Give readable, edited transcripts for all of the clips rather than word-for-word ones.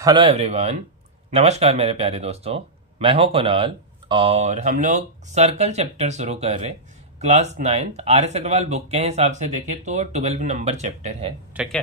Hello everyone. नमस्कार मेरे प्यारे दोस्तों, मैं हूं कुणाल और हम लोग सर्कल चैप्टर शुरू कर रहे। Class 9 R S Agarwal book के हिसाब से देखें तो 12 नंबर चैप्टर है। ठीक है,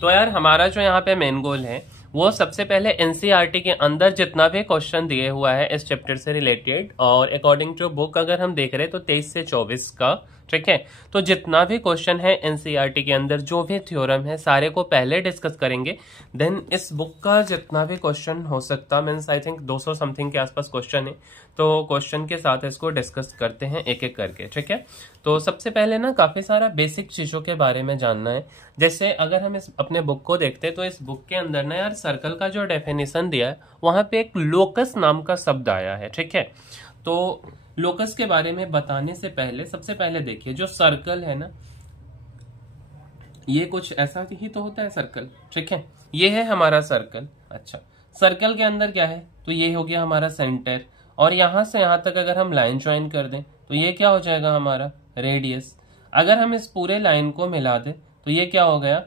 तो यार हमारा जो यहाँ पे मेन गोल है वो सबसे पहले एनसीईआरटी के अंदर जितना भी क्वेश्चन दिए हुआ है इस चैप्टर से रिलेटेड, और अकॉर्डिंग टू बुक अगर हम देख रहे हैं तो 23 से 24 का। ठीक है, तो जितना भी क्वेश्चन है एनसीईआरटी के अंदर, जो भी थ्योरम है, सारे को पहले डिस्कस करेंगे। देन इस बुक का जितना भी क्वेश्चन हो सकता, मीन्स आई थिंक 200 समथिंग के आसपास क्वेश्चन है, तो क्वेश्चन के साथ इसको डिस्कस करते हैं एक एक करके। ठीक है, तो सबसे पहले ना काफी सारा बेसिक चीजों के बारे में जानना है। जैसे अगर हम इस अपने बुक को देखते हैं तो इस बुक के अंदर ना यार सर्कल का जो डेफिनेशन दिया है वहां पे एक लोकस नाम का शब्द आया है। ठीक है, तो लोकस के बारे में बताने से पहले सबसे पहले देखिए, जो सर्कल है ना ये कुछ ऐसा ही तो होता है सर्कल। ठीक है, ये है हमारा सर्कल। अच्छा, सर्कल के अंदर क्या है, तो ये हो गया हमारा सेंटर, और यहां से यहां तक अगर हम लाइन ज्वाइन कर दें तो ये क्या हो जाएगा हमारा रेडियस। अगर हम इस पूरे लाइन को मिला दें तो ये क्या हो गया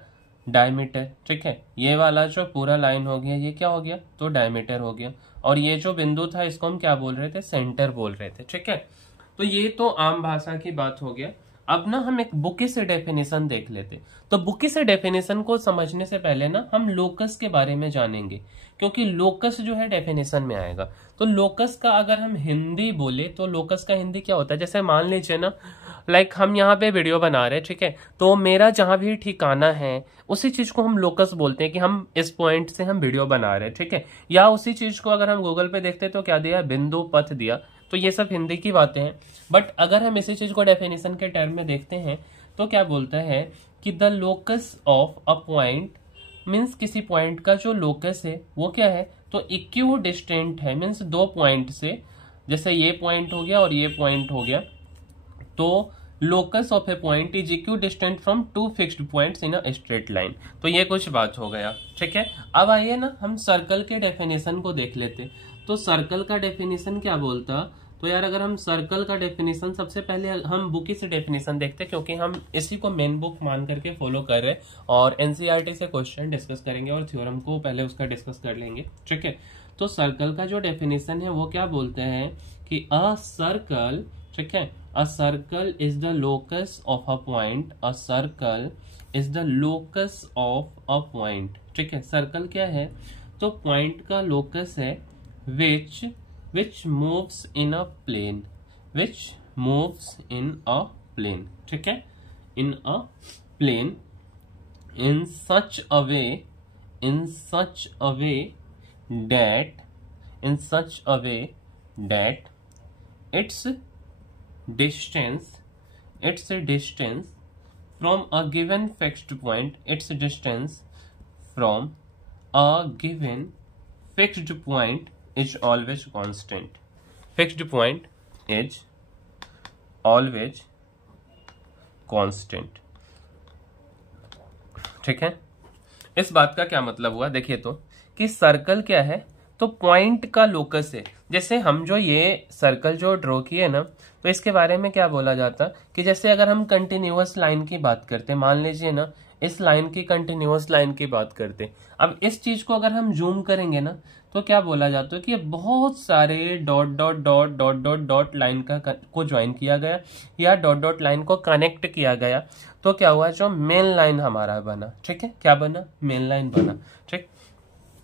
डायमीटर। ठीक है, ये वाला जो पूरा लाइन हो गया ये क्या हो गया, तो डायमीटर हो गया, और ये जो बिंदु था इसको हम क्या बोल रहे थे, सेंटर बोल रहे थे। ठीक है, तो ये तो आम भाषा की बात हो गया। अब ना हम एक बुकी से डेफिनेशन देख लेते। तो बुकी से डेफिनेशन को समझने से पहले ना हम लोकस के बारे में जानेंगे, क्योंकि लोकस जो है डेफिनेशन में आएगा। तो लोकस का अगर हम हिंदी बोले तो लोकस का हिंदी क्या होता है, जैसे मान लीजिए ना, लाइक हम यहाँ पे वीडियो बना रहे हैं। ठीक है, तो मेरा जहां भी ठिकाना है उसी चीज को हम लोकस बोलते हैं कि हम इस पॉइंट से हम वीडियो बना रहे हैं। ठीक है, या उसी चीज को अगर हम गूगल पे देखते तो क्या दिया, बिंदु पथ दिया। तो ये सब हिंदी की बातें हैं, बट अगर हम इसी चीज को डेफिनेशन के टर्म में देखते हैं तो क्या बोलता है कि the locus of a point, means किसी पॉइंट का जो लोकस है वो क्या है, तो इक्यू डिस्टेंट है, मीन्स दो पॉइंट से, जैसे ये पॉइंट हो गया और ये पॉइंट हो गया, तो locus of a point is equidistant from two fixed points in a straight line. तो ये कुछ बात हो गया। ठीक है, अब आइए ना हम सर्कल के डेफिनेशन को देख लेते। तो सर्कल का डेफिनेशन क्या बोलता, तो यार अगर हम सर्कल का डेफिनेशन, सबसे पहले हम बुकी से डेफिनेशन देखते, क्योंकि हम इसी को मेन बुक मान करके फॉलो कर रहे हैं, और एनसीईआरटी से क्वेश्चन डिस्कस करेंगे और थ्योरम को पहले उसका डिस्कस कर लेंगे। ठीक है, तो सर्कल का जो डेफिनेशन है वो क्या बोलते हैं कि अ सर्कल, ठीक है, a circle is the locus of a point, a circle is the locus of a point. ठीक है, सर्कल क्या है, तो पॉइंट का लोकस है which moves in a plane, which moves in a plane। ठीक है, in a plane in such a way, in such a way that, in such a way that its distance, its distance from a given fixed point, its distance from a given fixed point is always constant। fixed point is always constant। ठीक है, इस बात का क्या मतलब हुआ, देखिए तो कि सर्कल क्या है, तो पॉइंट का लोकस है। जैसे हम जो ये सर्कल जो ड्रॉ किए ना, तो इसके बारे में क्या बोला जाता कि जैसे अगर हम कंटिन्यूअस लाइन की बात करते, मान लीजिए ना इस लाइन की कंटिन्यूअस लाइन की बात करते, अब इस चीज को अगर हम जूम करेंगे ना तो क्या बोला जाता है कि बहुत सारे dot dot dot dot dot dot line को ज्वाइन किया गया या डॉट डॉट लाइन को कनेक्ट किया गया, तो क्या हुआ, जो मेन लाइन हमारा बना। ठीक है, क्या बना, मेन लाइन बना। ठीक,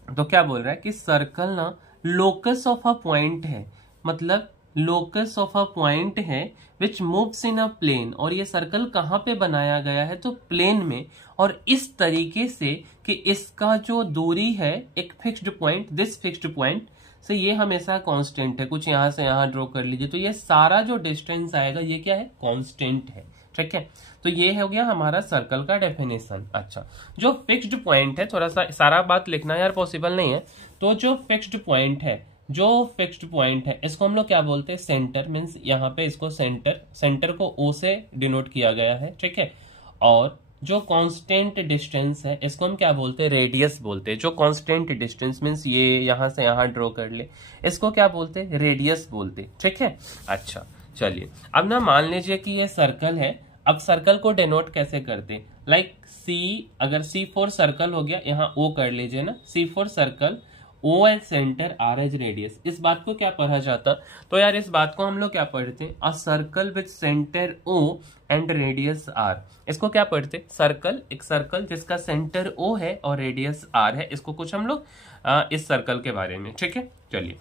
तो क्या बोल रहा है कि सर्कल ना लोकस ऑफ अ पॉइंट है, मतलब लोकस ऑफ अ पॉइंट है विच मूव्स इन अ प्लेन, और ये सर्कल कहाँ पे बनाया गया है, तो प्लेन में, और इस तरीके से कि इसका जो दूरी है एक fixed point, this fixed point से ये हमेशा कांस्टेंट है। कुछ यहां से यहां ड्रॉ कर लीजिए, तो ये सारा जो डिस्टेंस आएगा ये क्या है, कांस्टेंट है। ठीक है, तो ये हो गया हमारा सर्कल का डेफिनेशन। अच्छा, जो फिक्स्ड पॉइंट है, थोड़ा सा सारा बात लिखना यार पॉसिबल नहीं है, तो जो फिक्स्ड पॉइंट है, जो फिक्स्ड पॉइंट है इसको हम लोग क्या बोलते हैं, सेंटर, मीन्स यहाँ पे इसको सेंटर, सेंटर को ओ से डिनोट किया गया है। ठीक है, और जो कांस्टेंट डिस्टेंस है इसको हम क्या बोलते हैं, रेडियस बोलते हैं। जो कांस्टेंट डिस्टेंस मीन्स ये यहां से यहां ड्रॉ कर ले, इसको क्या बोलते हैं, रेडियस बोलते। ठीक है, अच्छा चलिए, अब ना मान लीजिए कि ये सर्कल है, अब सर्कल को डिनोट कैसे करते, लाइक C, अगर C फॉर सर्कल हो गया, यहाँ O कर लीजिए ना, C for circle, O as centre, R as radius. इस बात को क्या पढ़ा जाता? तो यार इस बात को हम लोग क्या पढ़ते हैं? A circle with centre O and radius R। इसको क्या पढ़ते? सर्कल, एक सर्कल जिसका सेंटर O है और रेडियस R है, इसको कुछ हम लोग इस सर्कल के बारे में, ठीक है। चलिए,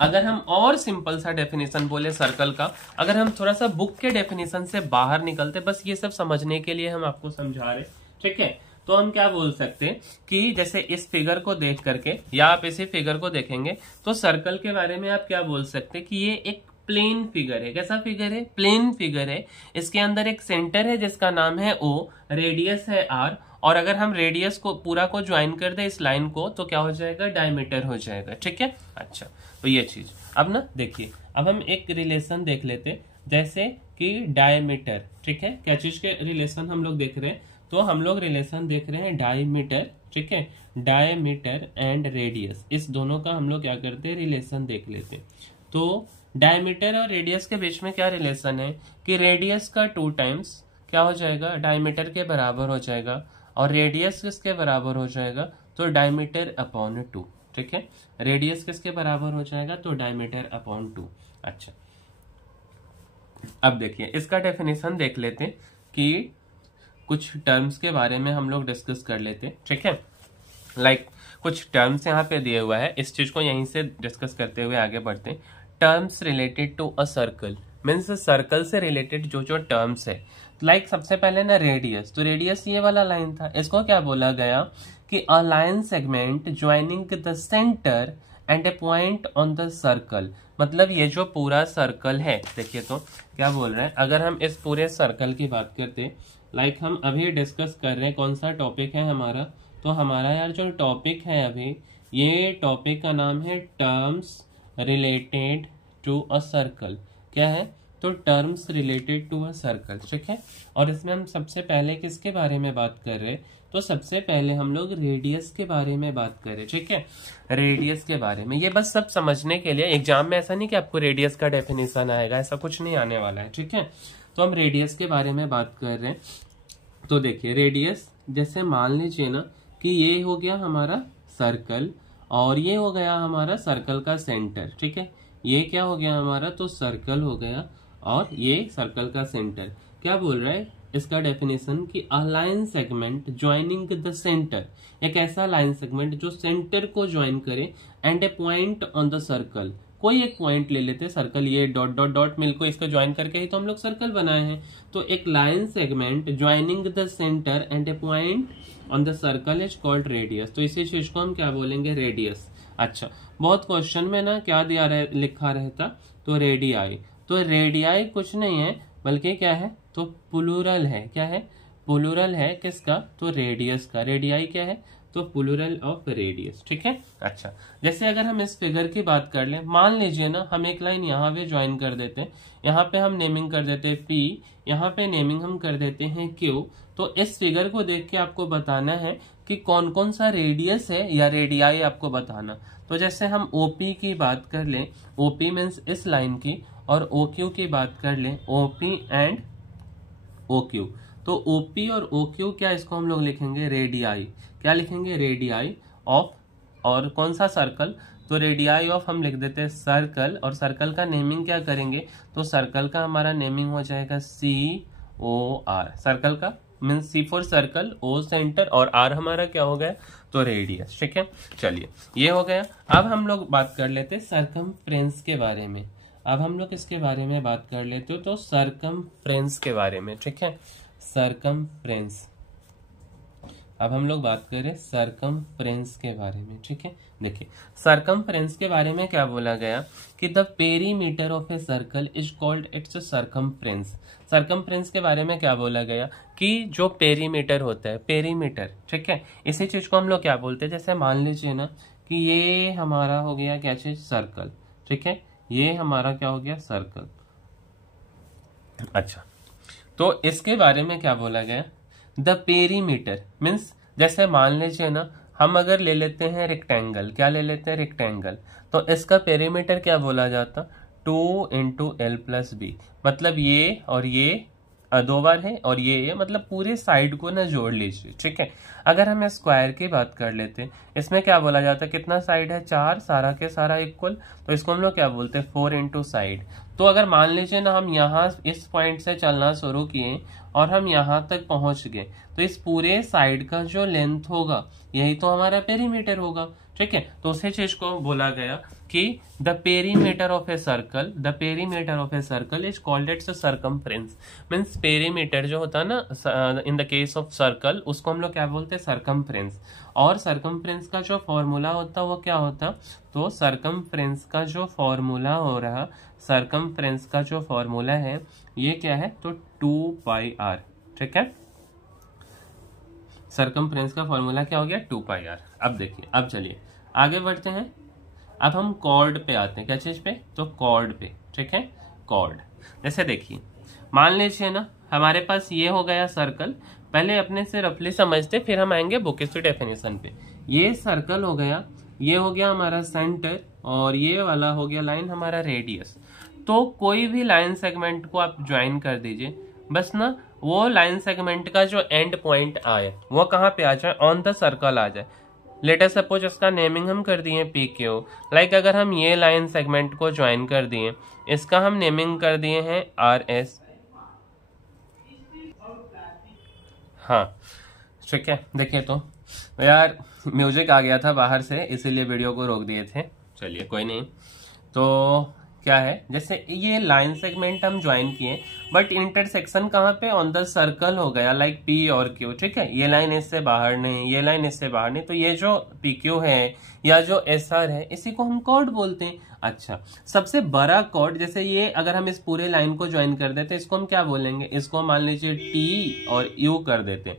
अगर हम और सिंपल सा डेफिनेशन बोले सर्कल का, अगर हम थोड़ा सा बुक के डेफिनेशन से बाहर निकलते, बस ये सब समझने के लिए हम आपको समझा रहे, ठीक है। तो हम क्या बोल सकते हैं कि जैसे इस फिगर को देख करके, या आप इसी फिगर को देखेंगे तो सर्कल के बारे में आप क्या बोल सकते हैं कि ये एक प्लेन फिगर है। कैसा फिगर है? प्लेन फिगर है। इसके अंदर एक सेंटर है जिसका नाम है O, रेडियस है R, और अगर हम रेडियस को पूरा को ज्वाइन कर दे इस लाइन को तो क्या हो जाएगा? डायमीटर हो जाएगा, ठीक है। अच्छा, तो ये चीज अब ना देखिए, अब हम एक रिलेशन देख लेते, जैसे कि डायमीटर, ठीक है। क्या चीज के रिलेशन हम लोग देख रहे हैं? तो हम लोग रिलेशन देख रहे हैं डायमीटर, ठीक है। डायमीटर एंड रेडियस, इस दोनों का हम लोग क्या करते हैं? रिलेशन देख लेते। तो डायमीटर और रेडियस के बीच में क्या रिलेशन है कि रेडियस का 2 टाइम्स क्या हो जाएगा? डायमीटर के बराबर हो जाएगा, और रेडियस किसके बराबर हो जाएगा? तो डायमीटर अपॉन 2, ठीक है। रेडियस किसके बराबर हो जाएगा? तो डायमीटर अपॉन 2। अच्छा, अब देखिए इसका डेफिनेशन देख लेते कि कुछ टर्म्स के बारे में हम लोग डिस्कस कर लेते, ठीक है। लाइक कुछ टर्म्स यहाँ पे दिए हुआ है, इस चीज को यहीं से डिस्कस करते हुए आगे बढ़ते हैं। Terms related to a circle, means circle से रिलेटेड जो जो टर्म्स है। लाइक सबसे पहले ना रेडियस, तो रेडियस ये वाला लाइन था, इसको क्या बोला गया कि a line segment joining the centre and A point on the circle. मतलब ये जो पूरा सर्कल है, देखिए तो क्या बोल रहे हैं, अगर हम इस पूरे सर्कल की बात करते, लाइक हम अभी डिस्कस कर रहे हैं, कौन सा टॉपिक है हमारा? तो हमारा यार जो टॉपिक है अभी, ये टॉपिक का नाम है terms related to a circle. क्या है? तो terms related to a circle, ठीक है। और इसमें हम सबसे पहले किसके बारे में बात कर रहे हैं? तो सबसे पहले हम लोग रेडियस के बारे में बात करें, ठीक है। रेडियस के बारे में, ये बस सब समझने के लिए, एग्जाम में ऐसा नहीं कि आपको रेडियस का डेफिनेशन आएगा, ऐसा कुछ नहीं आने वाला है, ठीक है। तो हम रेडियस के बारे में बात कर रहे हैं। तो देखिए रेडियस, जैसे मान लीजिए ना कि ये हो गया हमारा सर्कल, और ये हो गया हमारा सर्कल का सेंटर, ठीक है। ये क्या हो गया हमारा? तो सर्कल हो गया, और ये सर्कल का सेंटर। क्या बोल रहा है इसका डेफिनेशन कि a line segment joining the centre, एक ऐसा लाइन सेगमेंट जो सेंटर को ज्वाइन करे, and A point on the circle, कोई एक पॉइंट ले लेते सर्कल, ये डॉट डॉट डॉट मिल को इसको ज्वाइन करके ही तो हम लोग सर्कल बनाए हैं। तो एक line segment joining the centre and A point on the circle is called radius. तो इसी चीज को हम क्या बोलेंगे? रेडियस। अच्छा, बहुत क्वेश्चन में ना क्या दिया लिखा रहता? तो रेडियाई। तो रेडियाई कुछ नहीं है बल्कि क्या है? तो प्लूरल है। क्या है? प्लूरल है किसका? तो रेडियस का। रेडियाई क्या है? तो प्लूरल ऑफ रेडियस, ठीक है। अच्छा, जैसे अगर हम इस फिगर की बात कर लें, मान लीजिए ना हम एक लाइन यहाँ पे ज्वाइन कर देते हैं, यहाँ पे हम नेमिंग कर देते हैं P, यहाँ पे नेमिंग हम कर देते हैं Q। तो इस फिगर को देख के आपको बताना है कि कौन कौन सा रेडियस है या रेडियाई आपको बताना। तो जैसे हम OP की बात कर लें, OP मीन्स इस लाइन की, और OQ की बात कर लें, OP एंड OQ। तो OP और OQ क्या, इसको हम लोग लिखेंगे रेडियाई। क्या लिखेंगे? रेडियाई ऑफ, और कौन सा सर्कल? तो रेडियाई ऑफ हम लिख देते हैं सर्कल, और सर्कल का नेमिंग क्या करेंगे? तो सर्कल का हमारा नेमिंग हो जाएगा COR। सर्कल का means C for circle, O centre, और R हमारा क्या हो गया? तो रेडियस, ठीक है। चलिए ये हो गया। अब हम लोग बात कर लेते हैं सर्कमफ्रेंस के बारे में। अब हम लोग इसके बारे में बात कर लेते हो, तो सर्कमफ्रेंस के बारे में, ठीक है। सर्कमफ्रेंस, अब हम लोग बात करें सर्कमफ्रेंस के बारे में, ठीक है। देखिए सर्कमफ्रेंस के बारे में क्या बोला गया कि the perimeter of a circle is called its circumference. Circumference के बारे में क्या बोला गया कि जो पेरीमीटर होता है, पेरीमीटर, ठीक है, इसी चीज को हम लोग क्या बोलते हैं? जैसे मान लीजिए ना कि ये हमारा हो गया क्या चीज? सर्कल, ठीक है। ये हमारा क्या हो गया? सर्कल। अच्छा, तो इसके बारे में क्या बोला गया? द पेरीमीटर मीन्स, जैसे मान लीजिए ना हम अगर ले लेते हैं रेक्टेंगल, क्या ले लेते हैं? रेक्टेंगल। तो इसका पेरीमीटर क्या बोला जाता? 2 × L + B। मतलब ये और ये 2 बार है और ये मतलब पूरे साइड को ना जोड़ लीजिए, ठीक है। अगर हम स्क्वायर की बात कर लेते, इसमें क्या बोला जाता है, कितना साइड है, 4, सारा के सारा इक्वल, तो इसको हम लोग क्या बोलते हैं, 4 इंटू साइड। तो अगर मान लीजिए ना हम यहाँ इस पॉइंट से चलना शुरू किए और हम यहाँ तक पहुंच गए, तो इस पूरे साइड का जो लेंथ होगा यही तो हमारा पेरीमीटर होगा, ठीक है। तो उसी चीज को बोला गया कि the perimeter of a circle, the perimeter of a circle is called its circumference. Means perimeter जो होता है ना in the case of circle, उसको हम लोग क्या बोलते हैं, सर्कमफ्रेंस। और सर्कमफ्रेंस का जो फॉर्मूला होता वो क्या होता, तो सर्कमफ्रेंस का जो फॉर्मूला हो रहा, सर्कमफ्रेंस का जो फॉर्मूला है ये क्या है, तो 2πr, ठीक है। सर्कमफ्रेंस का फॉर्मूला क्या हो गया, 2πr। अब देखिए, अब चलिए आगे बढ़ते हैं। अब हम कॉर्ड पे आते हैं, क्या चीज पे, तो कॉर्ड पे, ठीक है। कॉर्ड जैसे देखिए, मान लीजिए ना हमारे पास ये हो गया सर्कल, पहले अपने से रफली समझते फिर हम आएंगे बुक की डेफिनेशन पे। ये सर्कल हो गया, ये हो गया हमारा सेंटर और ये वाला हो गया लाइन हमारा रेडियस। तो कोई भी लाइन सेगमेंट को आप ज्वाइन कर दीजिए, बस ना वो लाइन सेगमेंट का जो एंड पॉइंट आए वो कहाँ पे आ जाए, ऑन द सर्कल आ जाए। लेटर सपोज इसका नेमिंग हम कर दिए PQ। लाइक अगर हम ये लाइन सेगमेंट को ज्वाइन कर दिए, इसका हम नेमिंग कर दिए हैं RS, हाँ ठीक है। देखिए तो यार म्यूजिक आ गया था बाहर से, इसीलिए वीडियो को रोक दिए थे, चलिए कोई नहीं। तो क्या है, जैसे ये लाइन सेगमेंट हम ज्वाइन किए बट इंटरसेक्शन कहाँ पे, ऑन द सर्कल हो गया, लाइक P और Q, ठीक है। ये लाइन इससे बाहर नहीं, ये लाइन इससे बाहर नहीं, तो ये जो PQ है या जो SR है इसी को हम कॉर्ड बोलते हैं। अच्छा, सबसे बड़ा कॉर्ड, जैसे ये अगर हम इस पूरे लाइन को ज्वाइन कर देते इसको हम क्या बोलेंगे, इसको मान लीजिए T और U कर देते,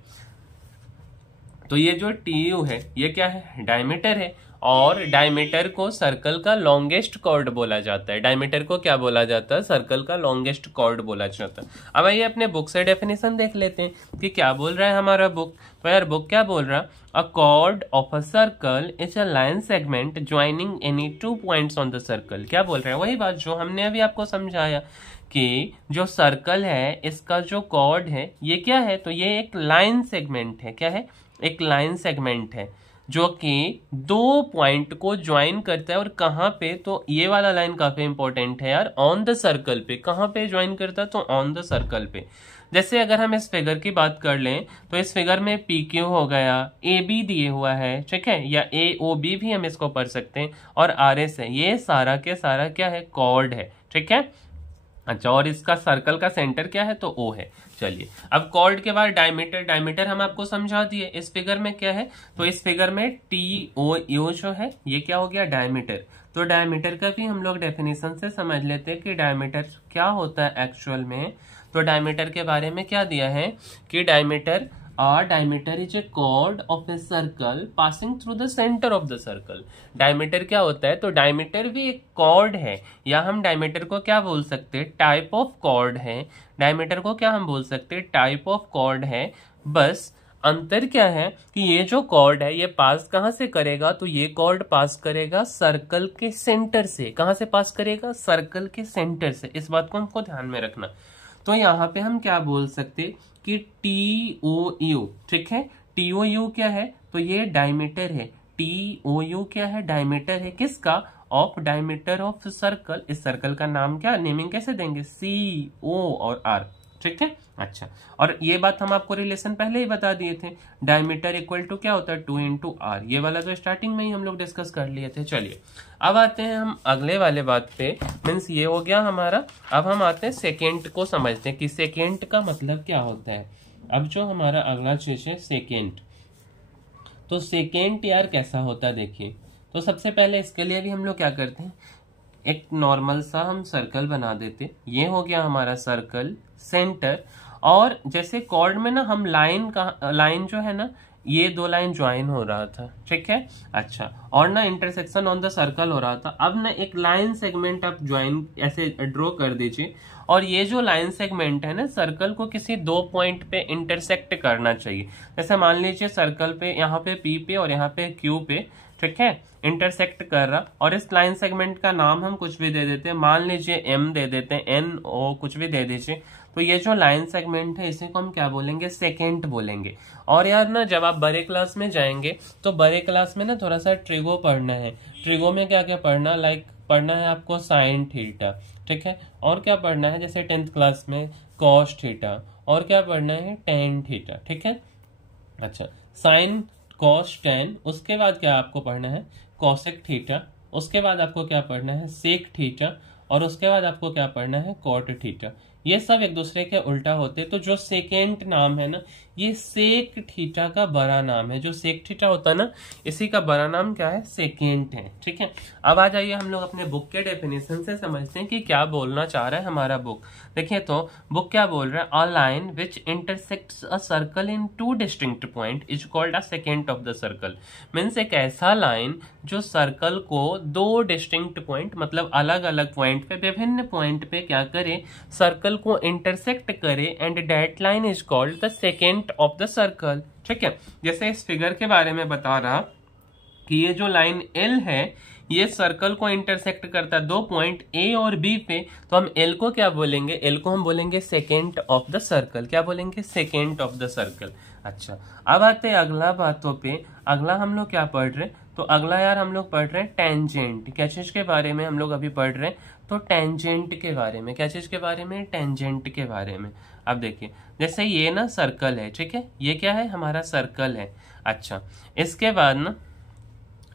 तो ये जो TU है ये क्या है, डायमीटर है। और डायमीटर को सर्कल का लॉन्गेस्ट कॉर्ड बोला जाता है। डायमीटर को क्या बोला जाता है, सर्कल का लॉन्गेस्ट कॉर्ड बोला जाता है। अब आइए अपने बुक से डेफिनेशन देख लेते हैं कि क्या बोल रहा है हमारा बुक। तो यार बुक क्या बोल रहा है, अ cord of a circle is a line segment joining any 2 points on the circle. क्या बोल रहे हैं, वही बात जो हमने अभी आपको समझाया कि जो सर्कल है इसका जो कॉर्ड है ये क्या है, तो ये एक लाइन सेगमेंट है। क्या है, एक लाइन सेगमेंट है जो कि 2 पॉइंट को ज्वाइन करता है। और कहाँ पे, तो ये वाला लाइन काफी इंपॉर्टेंट है यार, ऑन द सर्कल पे। कहाँ पे ज्वाइन करता है, तो ऑन द सर्कल पे। जैसे अगर हम इस फिगर की बात कर लें तो इस फिगर में PQ हो गया, AB दिए हुआ है, ठीक है, या AOB भी हम इसको पढ़ सकते हैं, और RS है। ये सारा के सारा क्या है, कॉर्ड है, ठीक है। अच्छा, और इसका सर्कल का सेंटर क्या है, तो O है। चलिए अब कॉर्ड के बाद डायमीटर, डायमीटर हम आपको समझा दिए। इस फिगर में क्या है, तो इस फिगर में TOU जो है ये क्या हो गया, डायमीटर। तो डायमीटर का भी हम लोग डेफिनेशन से समझ लेते हैं कि डायमीटर क्या होता है एक्चुअल में। तो डायमीटर के बारे में क्या दिया है कि diameter is a chord of a circle passing through the centre of the circle. Diameter क्या होता है, तो डायमीटर भी एक कॉर्ड है, या हम डायमीटर को क्या बोल सकते हैं, टाइप ऑफ कॉर्ड है। डायमीटर को क्या हम बोल सकते हैं, टाइप ऑफ कॉर्ड है। बस अंतर क्या है कि ये जो कॉर्ड है ये पास कहां से करेगा, तो ये कॉर्ड पास करेगा सर्कल के सेंटर से। कहां से पास करेगा, सर्कल के सेंटर से। इस बात को हमको ध्यान में रखना। तो यहाँ पे हम क्या बोल सकते कि TOU, ठीक है। TOU क्या है, तो ये डायमीटर है। TOU क्या है, डायमीटर है, किसका, ऑफ डायमीटर ऑफ सर्कल। इस सर्कल का नाम क्या, नेमिंग कैसे देंगे, CO और R, ठीक है। अच्छा, और ये बात हम आपको रिलेशन पहले ही बता दिए थे, डायमीटर इक्वल टू क्या होता है, 2 इंटू R। ये वाला तो स्टार्टिंग में ही हम लोग डिस्कस कर लिए थे। चलिए अब आते हैं हम अगले वाले बात पे, मीन्स ये हो गया हमारा। अब हम आते हैं सेकेंड को समझते हैं कि सेकेंड का मतलब क्या होता है। अब जो हमारा अगला चीज है सेकेंड, तो सेकेंड यार कैसा होता है देखिए। तो सबसे पहले इसके लिए भी हम लोग क्या करते हैं, एक नॉर्मल सा हम सर्कल बना देते। ये हो गया हमारा सर्कल सेंटर। और जैसे कॉर्ड में ना हम लाइन जो है ना, ये 2 लाइन ज्वाइन हो रहा था, ठीक है। अच्छा, और ना इंटरसेक्शन ऑन द सर्कल हो रहा था। अब ना एक लाइन सेगमेंट आप ज्वाइन ऐसे ड्रॉ कर दीजिए, और ये जो लाइन सेगमेंट है ना, सर्कल को किसी 2 पॉइंट पे इंटरसेक्ट करना चाहिए। जैसे मान लीजिए सर्कल पे, यहाँ पे P पे और यहाँ पे Q पे, ठीक है, इंटरसेक्ट कर रहा। और इस लाइन सेगमेंट का नाम हम कुछ भी दे देते हैं, मान लीजिए M दे देते हैं, NO कुछ भी दे दीजिए। तो ये जो लाइन सेगमेंट है इसे को हम क्या बोलेंगे, सेकेंट बोलेंगे। और यार ना जब आप बड़े क्लास में जाएंगे तो बड़े क्लास में ना थोड़ा सा ट्रिगो पढ़ना है। ट्रिगो में क्या क्या पढ़ना, लाइक पढ़ना है आपको साइन थीटा, ठीक है, और क्या पढ़ना है जैसे 10th क्लास में कॉस थीटा, और क्या पढ़ना है टेन थीटा, ठीक है। अच्छा, साइन कॉस टेन, उसके बाद क्या आपको पढ़ना है कॉसेक थीटा, उसके बाद आपको क्या पढ़ना है सेक थीटा, और उसके बाद आपको क्या पढ़ना है कॉट थीटा। ये सब एक दूसरे के उल्टा होते, तो जो सेकेंड नाम है ना ये सेक थीटा का बड़ा नाम है। जो सेक थीटा होता है ना इसी का बड़ा नाम क्या है, सेकेंड है, ठीक है। अब आ जाइए हम लोग अपने बुक के डेफिनेशन से समझते हैं कि क्या बोलना चाह रहा है हमारा बुक। देखिए तो बुक क्या बोल रहा है, a line which intersects a circle in two distinct point is called a second of the circle. Means एक ऐसा लाइन जो सर्कल को दो डिस्टिंक्ट पॉइंट मतलब अलग अलग पॉइंट पे, विभिन्न पॉइंट पे क्या करे, सर्कल को इंटरसेक्ट करे, and that line is called the second of the circle, ठीक है। जैसे इस फिगर के बारे में बता रहा कि ये जो लाइन L है ये सर्कल को इंटरसेक्ट करता है दो पॉइंट A और B पे, तो हम L को क्या बोलेंगे, L को हम बोलेंगे सेकेंड ऑफ द सर्कल। क्या बोलेंगे, सेकेंड ऑफ द सर्कल। अच्छा, अब आते हैं अगला बातों पे। अगला हम लोग क्या पढ़ रहे, तो अगला यार हम लोग पढ़ रहे हैं टेंजेंट। क्या चीज के बारे में हम लोग अभी पढ़ रहे हैं, तो टेंजेंट के बारे में। क्या चीज के बारे में, टेंजेंट के बारे में। अब देखिए जैसे ये ना सर्कल है, ठीक है, ये क्या है हमारा सर्कल है। अच्छा, इसके बाद ना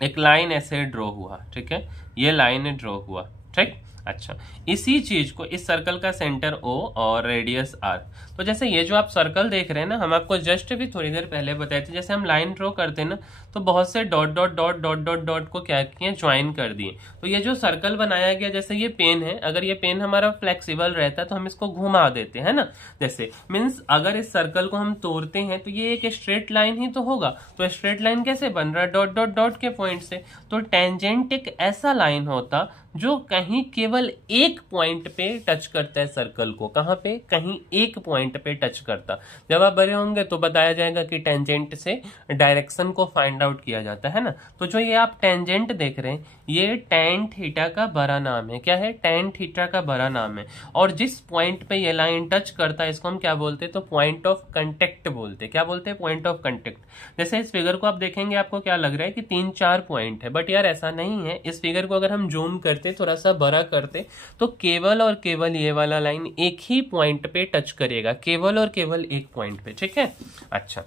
एक लाइन ऐसे ड्रॉ हुआ, ठीक है, ये लाइन ड्रॉ हुआ, ठीक। अच्छा, इसी चीज को, इस सर्कल का सेंटर O और रेडियस R। तो जैसे ये जो आप सर्कल देख रहे हैं ना, हम आपको जस्ट भी थोड़ी देर पहले बताए थे, जैसे हम लाइन ड्रॉ करते हैं ना तो बहुत से dot dot dot dot dot dot को क्या किए, ज्वाइन कर दिए। तो ये जो सर्कल बनाया गया, जैसे ये पेन है, अगर ये पेन हमारा फ्लेक्सिबल रहता है तो हम इसको घुमा देते हैं ना, जैसे मीन्स अगर इस सर्कल को हम तोड़ते हैं तो ये एक स्ट्रेट लाइन ही तो होगा। तो स्ट्रेट लाइन कैसे बन रहा है, डॉट डॉट डॉट के पॉइंट से। तो टेंजेंट एक ऐसा लाइन होता जो कहीं केवल एक पॉइंट पे टच करता है सर्कल को। कहां पे, कहीं एक पॉइंट पे टच करता। जब आप बड़े होंगे तो बताया जाएगा कि टेंजेंट से डायरेक्शन को फाइंड आउट किया जाता है ना। तो जो ये आप टेंजेंट देख रहे हैं ये टेन थीटा का बड़ा नाम है। क्या है, टेन थीटा का बड़ा नाम है। और जिस पॉइंट पे ये लाइन टच करता है इसको हम क्या बोलते हैं, तो पॉइंट ऑफ कांटेक्ट बोलते हैं। क्या बोलते हैं, पॉइंट ऑफ कांटेक्ट। जैसे इस फिगर को आप देखेंगे आपको क्या लग रहा है कि 3-4 पॉइंट है, बट यार ऐसा नहीं है। इस फिगर को अगर हम जूम करते, थोड़ा सा बड़ा करते, तो केवल और केवल ये वाला लाइन एक ही पॉइंट पे टच करेगा, केवल और केवल एक पॉइंट पे, ठीक है। अच्छा,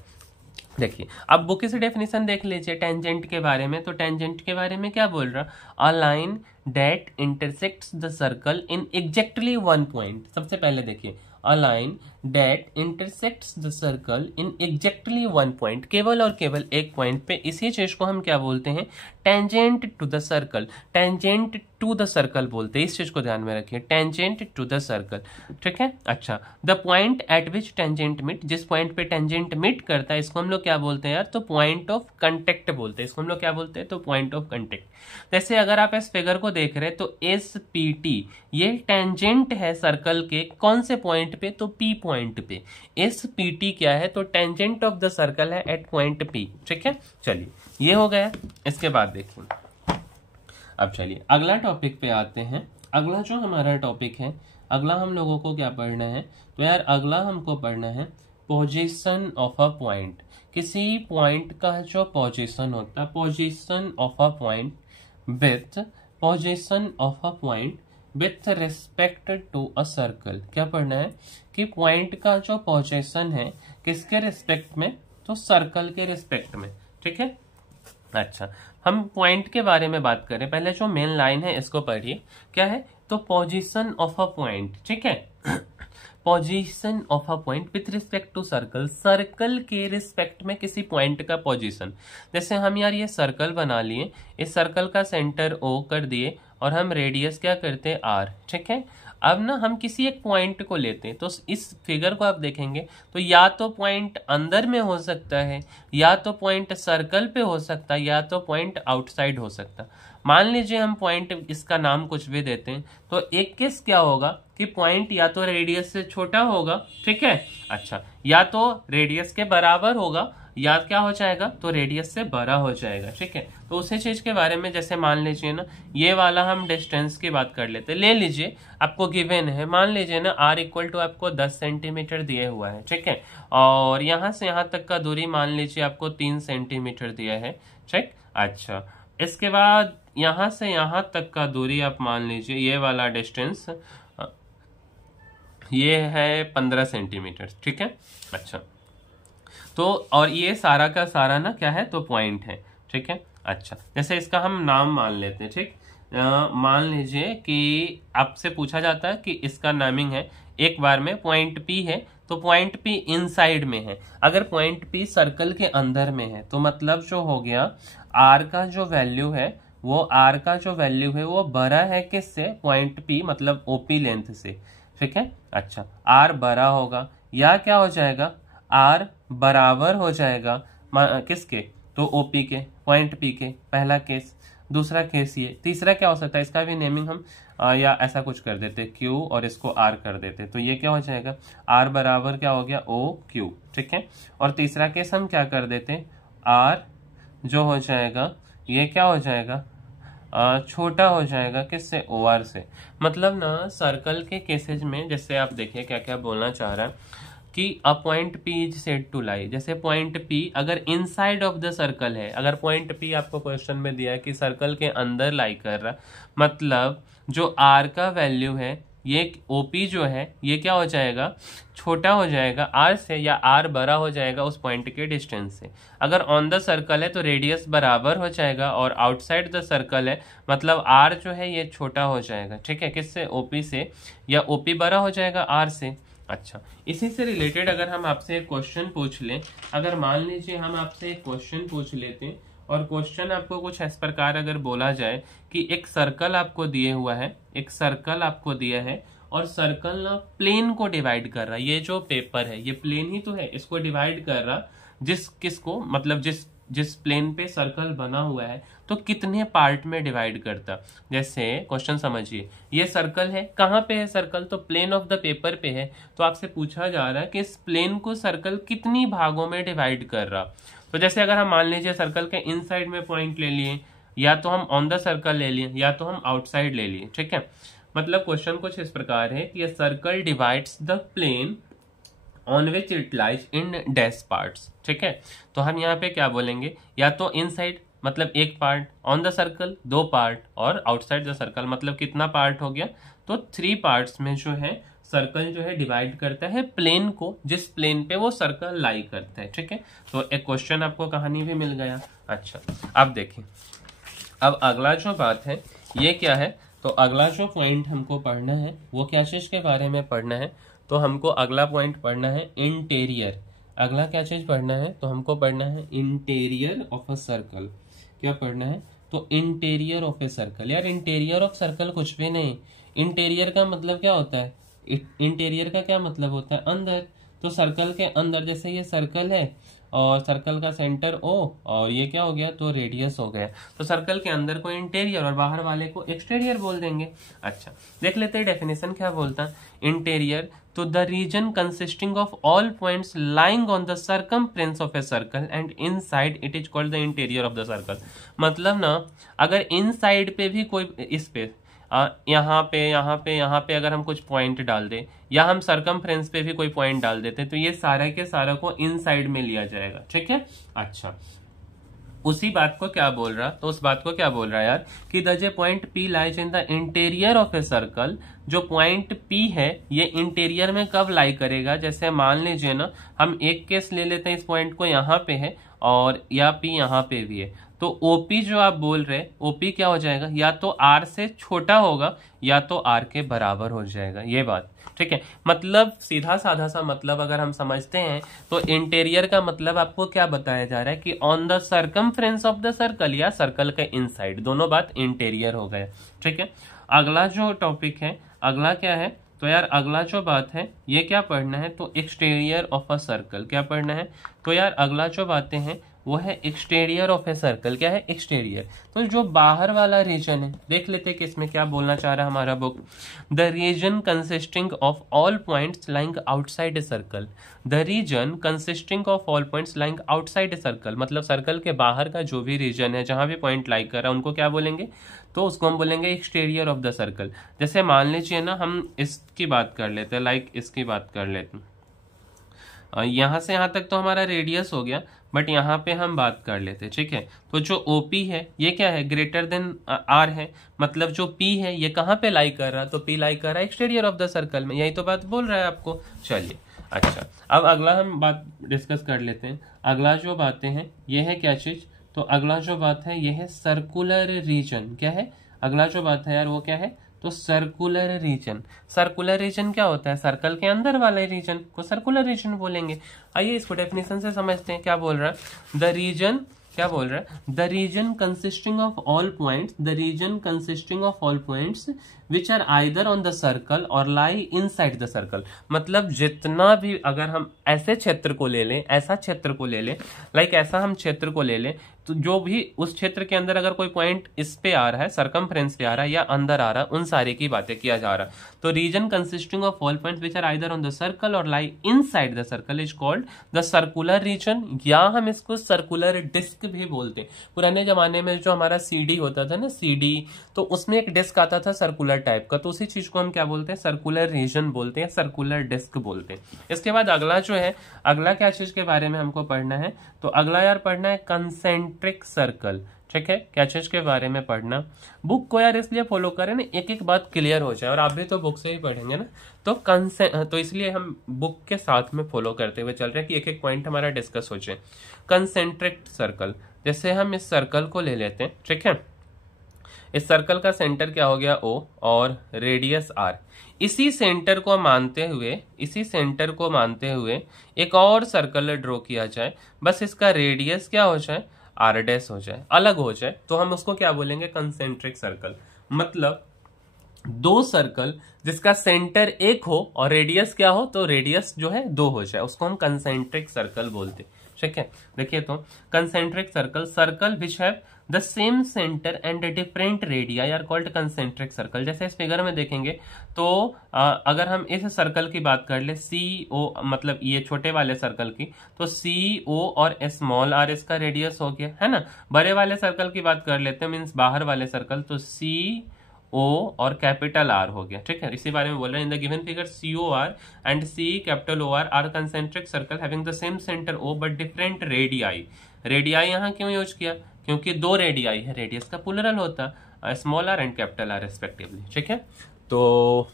देखिए अब बुक से डेफिनेशन देख लीजिए टेंजेंट के बारे में। तो टेंजेंट के बारे में क्या बोल रहा, a line that intersects the circle in exactly one point. सबसे पहले देखिए, a line that intersects the circle in exactly one point, केवल और केवल एक पॉइंट पे। इसी चीज को हम क्या बोलते हैं, tangent to the circle. Tangent to the circle बोलते हैं, इस चीज को ध्यान में रखिए, टेंजेंट टू द सर्कल, ठीक है। अच्छा, the point at which tangent meet, जिस पॉइंट पे टेंजेंट मीट करता है इसको हम लोग क्या बोलते हैं यार, तो पॉइंट ऑफ कांटेक्ट बोलते हैं। इसको हम लोग क्या बोलते हैं, तो पॉइंट ऑफ कांटेक्ट। जैसे अगर आप इस फिगर को देख रहे हैं तो SP ये टेंजेंट है सर्कल के कौन से पॉइंट पे, तो P पॉइंट पे। SP क्या है, तो टेंजेंट ऑफ द सर्कल है एट पॉइंट P, ठीक है। चलिए ये हो गया। इसके बाद देखिए, अब चलिए अगला टॉपिक पे आते हैं। अगला जो हमारा टॉपिक है, अगला हम लोगों को क्या पढ़ना है, तो यार अगला हमको पढ़ना है पोजीशन ऑफ अ पॉइंट। किसी पॉइंट का जो पोजीशन होता है, position of a point with, position of a point with respect to a circle. क्या पढ़ना है कि पॉइंट का जो पोजीशन है किसके रिस्पेक्ट में, तो सर्कल के रिस्पेक्ट में, ठीक है। अच्छा, हम पॉइंट के बारे में बात करें, पहले जो मेन लाइन है इसको पढ़िए। क्या है, तो पोजीशन ऑफ अ पॉइंट, ठीक है। Position of a point with respect to circle, circle के रिस्पेक्ट में किसी पॉइंट का पोजीशन। जैसे हम यार ये सर्कल बना लिए, इस सर्कल का सेंटर O कर दिए और हम रेडियस क्या करते हैं R, ठीक है। अब ना हम किसी एक पॉइंट को लेते हैं, तो इस फिगर को आप देखेंगे तो या तो पॉइंट अंदर में हो सकता है, या तो पॉइंट सर्कल पे हो सकता है, या तो पॉइंट आउटसाइड हो सकता है। मान लीजिए हम पॉइंट इसका नाम कुछ भी देते हैं, तो एक केस क्या होगा कि पॉइंट या तो रेडियस से छोटा होगा, ठीक है। अच्छा, या तो रेडियस के बराबर होगा, या क्या हो जाएगा, तो रेडियस से बड़ा हो जाएगा। ठीक है, तो उसी चीज के बारे में जैसे मान लीजिए ना, ये वाला हम डिस्टेंस की बात कर लेते, ले लीजिए आपको गिवन है, मान लीजिए ना r इक्वल टू आपको 10 सेंटीमीटर दिए हुआ है। ठीक है, और यहाँ से यहाँ तक का दूरी मान लीजिए आपको 3 सेंटीमीटर दिया है। ठीक, अच्छा, इसके बाद यहाँ से यहाँ तक का दूरी आप मान लीजिए, ये वाला डिस्टेंस ये है 15 सेंटीमीटर। ठीक है, अच्छा, तो और ये सारा का सारा ना क्या है, तो पॉइंट है। ठीक है, अच्छा, जैसे इसका हम नाम मान लेते हैं। ठीक, मान लीजिए कि आपसे पूछा जाता है कि इसका नामिंग है, एक बार में पॉइंट P है, तो पॉइंट P इनसाइड में है। अगर पॉइंट P सर्कल के अंदर में है तो मतलब जो हो गया, R का जो वैल्यू है वो बड़ा है किससे, पॉइंट P मतलब OP लेंथ से। ठीक है, अच्छा, R बड़ा होगा या क्या हो जाएगा, R बराबर हो जाएगा किसके, तो OP के, पॉइंट P के, पहला केस। दूसरा केस ये, तीसरा क्या हो सकता है, इसका भी नेमिंग हम या ऐसा कुछ कर देते, Q और इसको R कर देते, तो ये क्या हो जाएगा, R बराबर क्या हो गया, OQ। ठीक है, और तीसरा केस हम क्या कर देते, R जो हो जाएगा ये क्या हो जाएगा, छोटा हो जाएगा किससे, OR से। मतलब ना सर्कल के केसेज में जैसे आप देखिए क्या क्या बोलना चाह रहा है कि a point P is said to lie, जैसे पॉइंट P अगर इनसाइड ऑफ द सर्कल है, अगर पॉइंट P आपको क्वेश्चन में दिया है कि सर्कल के अंदर लाई कर रहा, मतलब जो R का वैल्यू है, ये OP जो है ये क्या हो जाएगा, छोटा हो जाएगा R से, या R बड़ा हो जाएगा उस पॉइंट के डिस्टेंस से। अगर ऑन द सर्कल है तो रेडियस बराबर हो जाएगा, और आउटसाइड द सर्कल है मतलब R जो है ये छोटा हो जाएगा। ठीक है, किससे, OP से, या OP बड़ा हो जाएगा R से। अच्छा, इसी से रिलेटेड अगर हम आपसे एक क्वेश्चन पूछ लें, अगर मान लीजिए हम आपसे एक क्वेश्चन पूछ लेते हैं, और क्वेश्चन आपको कुछ इस प्रकार अगर बोला जाए कि एक सर्कल आपको दिए हुआ है, एक सर्कल आपको दिया है, और सर्कल ना प्लेन को डिवाइड कर रहा है, ये जो पेपर है ये प्लेन ही तो है, इसको डिवाइड कर रहा, किसको मतलब जिस प्लेन पे सर्कल बना हुआ है, तो कितने पार्ट में डिवाइड करता। जैसे क्वेश्चन समझिए, ये सर्कल है, कहाँ पे है सर्कल, तो प्लेन ऑफ द पेपर पे है, तो आपसे पूछा जा रहा है कि इस प्लेन को सर्कल कितनी भागों में डिवाइड कर रहा। तो जैसे अगर हम मान लीजिए सर्कल के इनसाइड में पॉइंट ले लिए, या तो हम ऑन द सर्कल ले लिए, या तो हम आउटसाइड ले लिए। ठीक है, मतलब क्वेश्चन कुछ इस प्रकार है कि circle divides the plane on which it lies in dash parts. ठीक है, तो हम यहाँ पे क्या बोलेंगे, या तो इनसाइड मतलब एक part, on the circle 2 part, और आउटसाइड द सर्कल मतलब कितना पार्ट हो गया, तो 3 पार्ट्स में जो है सर्कल जो है डिवाइड करता है प्लेन को, जिस प्लेन पे वो सर्कल लाई करता है। ठीक है, तो एक क्वेश्चन आपको कहानी भी मिल गया। अच्छा, अब देखिए, अब अगला जो बात है ये क्या है, तो अगला जो पॉइंट हमको पढ़ना है वो क्या चीज के बारे में पढ़ना है, तो हमको अगला पॉइंट पढ़ना है इंटीरियर। अगला क्या चीज पढ़ना है, तो हमको पढ़ना है इंटीरियर ऑफ अ सर्कल। क्या पढ़ना है, तो इंटीरियर ऑफ ए सर्कल। यार इंटीरियर ऑफ सर्कल कुछ भी नहीं, इंटीरियर का मतलब क्या होता है, इंटीरियर का क्या मतलब होता है, अंदर। तो सर्कल के अंदर, जैसे ये सर्कल है और सर्कल का सेंटर O, और ये क्या हो गया, तो रेडियस हो गया, तो सर्कल के अंदर को इंटीरियर और बाहर वाले को एक्सटीरियर बोल देंगे। अच्छा, देख लेते हैं डेफिनेशन क्या बोलता है। इंटीरियर, तो the region consisting of all points lying on the circumference of a circle and inside it is called the interior of the circle. मतलब ना अगर इनसाइड पे भी कोई, इस पे यहाँ पे अगर हम कुछ पॉइंट डाल दें, या हम सरकमफ्रेंस पे भी कोई पॉइंट डाल देते, तो ये सारा के सारा को इनसाइड में लिया जाएगा। ठीक है, अच्छा, उसी बात को क्या बोल रहा, तो उस बात को क्या बोल रहा है यार, कि the J point P lies in the interior of a circle, जो पॉइंट P है ये इंटीरियर में कब लाई करेगा। जैसे मान लीजिए ना, हम एक केस ले लेते हैं, इस पॉइंट को यहाँ पे है और या P यहाँ पे भी है, तो OP जो आप बोल रहे, OP क्या हो जाएगा, या तो R से छोटा होगा या तो R के बराबर हो जाएगा, ये बात। ठीक है, मतलब सीधा साधा सा मतलब अगर हम समझते हैं तो इंटीरियर का मतलब आपको क्या बताया जा रहा है कि on the circumference of the circle या सर्कल के इनसाइड, दोनों बात इंटीरियर हो गया। ठीक है, अगला जो टॉपिक है, अगला क्या है, तो यार अगला जो बात है ये क्या पढ़ना है, तो एक्सटीरियर ऑफ अ सर्कल। क्या पढ़ना है, तो यार अगला जो बातें हैं वो है एक्सटीरियर ऑफ ए सर्कल। क्या है? एक्सटीरियर। तो जो बाहर वाला रीजन है, देख लेते हैं कि इसमें क्या बोलना चाह रहा है हमारा book. The region consisting of all points lying outside a circle. The region consisting of all points lying outside a circle, मतलब सर्कल के बाहर का जो भी रीजन है, जहां भी पॉइंट लाई कर रहा है, उनको क्या बोलेंगे? तो उसको हम बोलेंगे एक्सटीरियर ऑफ द सर्कल। जैसे मान लीजिए ना, हम इसकी बात कर लेते हैं, लाइक इसकी बात कर लेते हैं। यहाँ से यहाँ तक तो हमारा रेडियस हो गया, बट यहाँ पे हम बात कर लेते हैं, ठीक है। तो जो OP है ये क्या है? ग्रेटर देन R है, मतलब जो P है ये कहाँ पे लाई कर रहा है? तो P लाई कर रहा है एक्सटीरियर ऑफ द सर्कल में, यही तो बात बोल रहा है आपको। चलिए, अच्छा, अब अगला हम बात डिस्कस कर लेते हैं। अगला जो बातें हैं ये है क्या चीज? तो अगला जो बात है ये है सर्कुलर रीजन। क्या है अगला जो बात है यार? वो क्या है? तो सर्कुलर रीजन। सर्कुलर रीजन क्या होता है? सर्कल के अंदर वाले रीजन को सर्कुलर रीजन बोलेंगे। आइए इसको डेफिनेशन से समझते हैं। क्या बोल रहा है? द रीजन, क्या बोल रहा है? The region consisting of all points, the region consisting of all points which are either on the circle और लाई इनसाइड द सर्कल। मतलब जितना भी, अगर हम ऐसे क्षेत्र को ले लें, ऐसा क्षेत्र को ले लें, लाइक ऐसा हम क्षेत्र को ले लें, तो जो भी उस क्षेत्र के अंदर अगर कोई पॉइंट इस पे आ रहा है, सर्कमफ्रेंस पे आ रहा है या अंदर आ रहा है, उन सारे की बातें किया जा रहा है। तो region consisting of all points which are either on the circle और lie inside the circle is called the circular region, या हम इसको सर्कुलर डिस्क भी बोलते हैं। पुराने जमाने में जो हमारा CD होता था ना, CD, तो उसमें एक डिस्क आता था सर्कुलर टाइप का, तो उसी चीज को हम क्या बोलते हैं? सर्कुलर रीजन बोलते हैं, सर्कुलर डिस्क बोलते हैं। इसके बाद अगला जो है, अगला क्या चीज के बारे में हमको पढ़ना है? तो अगला यार पढ़ना है कंसेंट्रिक सर्कल। ठीक है, क्या चीज के बारे में पढ़ना? बुक को यार इसलिए फॉलो करें ना, एक एक बात क्लियर हो जाए, और आप भी तो बुक से ही पढ़ेंगे ना, तो इसलिए हम बुक के साथ में फॉलो करते हुए चल रहे हैं कि एक एक पॉइंट हमारा डिस्कस हो जाए। कंसेंट्रिक सर्कल, जैसे हम इस सर्कल को ले लेते हैं, ठीक है। इस सर्कल का सेंटर क्या हो गया? O और रेडियस R। इसी सेंटर को मानते हुए एक और सर्कल ड्रॉ किया जाए, बस इसका रेडियस क्या हो जाए? R डैश हो जाए, अलग हो जाए, तो हम उसको क्या बोलेंगे? Concentric circle. मतलब दो सर्कल जिसका सेंटर एक हो और रेडियस क्या हो? तो रेडियस जो है 2 हो जाए, उसको हम कंसेंट्रिक सर्कल बोलते हैं। ठीक है, देखिए तो concentric circle, circle which have the same centre and different radii are called concentric circle. जैसे इस फिगर में देखेंगे तो अगर हम इस सर्कल की बात कर ले, CO, मतलब ये छोटे वाले सर्कल की, तो CO और स्मॉल r इसका रेडियस हो गया, है ना। बड़े वाले सर्कल की बात कर लेते हैं, मीन्स बाहर वाले सर्कल, तो CO और कैपिटल R हो गया। ठीक है, इसी बारे में बोल रहे हैं। In the given figure COR and capital OR are concentric circle having the same centre O but different radii. Radii यहाँ क्यों यूज किया? क्योंकि 2 रेडियाई है, रेडियस का प्लूरल होता, small r and capital R respectively. ठीक है, तो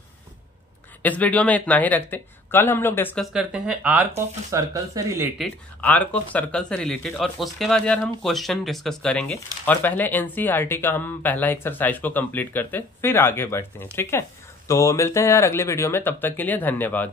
इस वीडियो में इतना ही रखते। कल हम लोग डिस्कस करते हैं आर्क ऑफ सर्कल से रिलेटेड, और उसके बाद यार हम क्वेश्चन डिस्कस करेंगे, और पहले NCERT का हम पहला एक्सरसाइज को कंप्लीट करते, फिर आगे बढ़ते हैं। ठीक है, तो मिलते हैं यार अगले वीडियो में, तब तक के लिए धन्यवाद।